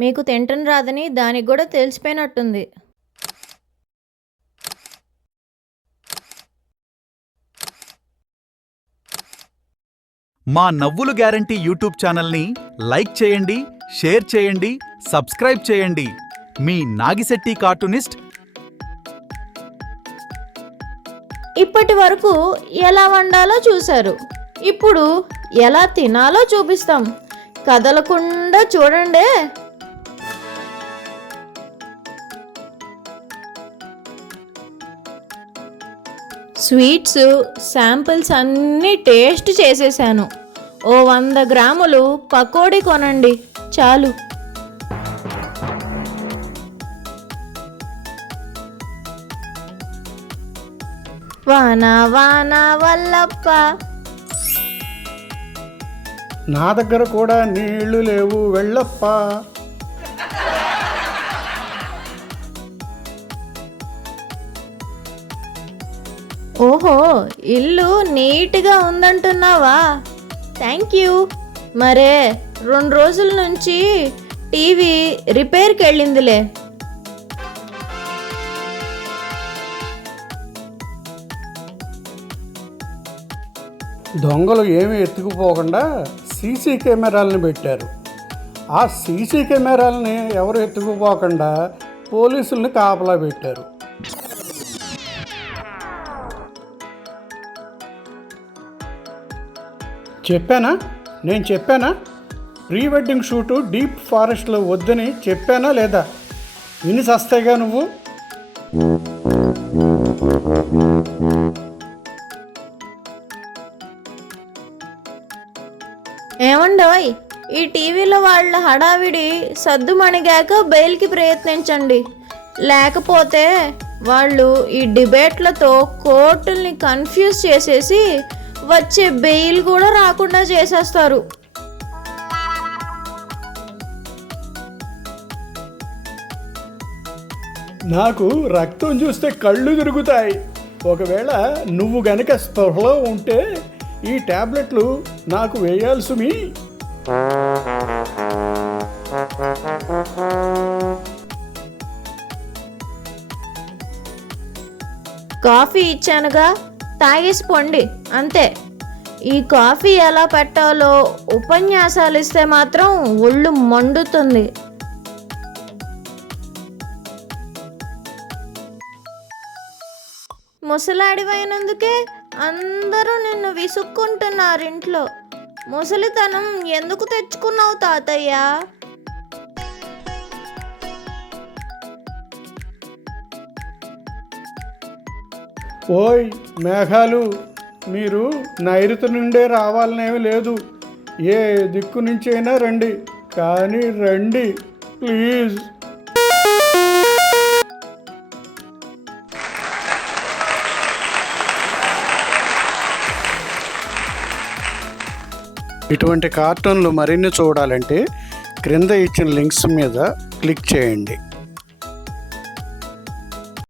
మీకు తింటం రాదని దానికి కూడా తెలిసిపోయినట్టుంది. మా నవ్వులు గ్యారంటీ యూట్యూబ్ ఛానల్ని లైక్ చేయండి, షేర్ చేయండి, సబ్స్క్రైబ్ చేయండి. మీ నాగిశెట్టి కార్టూనిస్ట్. ఇప్పటి వరకు ఎలా వండాలో చూశారు. ఇప్పుడు ఎలా తినాలో చూపిస్తాం. కదలకుండా చూడండి. స్వీట్స్ శాంపిల్స్ అన్నీ టేస్ట్ చేసేసాను. ఓ 100 గ్రాములు పకోడీ కొనండి చాలు. వాన వాన వల్లప్ప. నా దగ్గర కూడా నీళ్లు లేవు వెళ్ళప్ప. ఓహో, ఇల్లు నీట్గా ఉందంటున్నావా? Thank you. మరే 2 రోజుల నుంచి టీవీ రిపేర్కి వెళ్ళిందిలే. దొంగలు ఏమీ ఎత్తుకుపోకుండా సీసీ కెమెరాలను పెట్టారు. ఆ సీసీ కెమెరాలని ఎవరు ఎత్తుకుపోకుండా పోలీసుల్ని కాపలా పెట్టారు. నేను చెప్పానా ప్రీ వెడ్డింగ్ షూటు డీప్ ఫారెస్ట్లో వద్దని చెప్పానా లేదా? విని సస్తేగా నువ్వు. ఏమండోయ్, ఈ టీవీలో వాళ్ళ హడావిడి సద్దుమణిగాక బెయిల్కి ప్రయత్నించండి. లేకపోతే వాళ్ళు ఈ డిబేట్లతో కోర్టుల్ని కన్ఫ్యూజ్ చేసేసి వచ్చే బెయిల్ కూడా రాకుండా చేసేస్తారు. నాకు రక్తం చూస్తే కళ్ళు తిరుగుతాయి. ఒకవేళ నువ్వు గనక స్పృహలో ఉంటే ఈ టాబ్లెట్లు నాకు వేయాల్సిమి. కాఫీ ఇచ్చానుగా, తాగేసి పొండి అంతే. ఈ కాఫీ ఎలా పెట్టాలో ఉపన్యాసాలు ఇస్తే మాత్రం ఒళ్ళు మండుతుంది. ముసలాడివైనందుకే అందరూ నిన్ను విసుక్కుంటున్నారు ఇంట్లో. ముసలితనం ఎందుకు తెచ్చుకున్నావు తాతయ్య? ఓయ్ మేఘాలు, మీరు నైరుతి నుండే రావాలనేమి లేదు. ఏ దిక్కు నుంచైనా రండి, కానీ రండి ప్లీజ్. ఇటువంటి కార్టూన్లు మరిన్ని చూడాలంటే క్రింద ఇచ్చిన లింక్స్ మీద క్లిక్ చేయండి.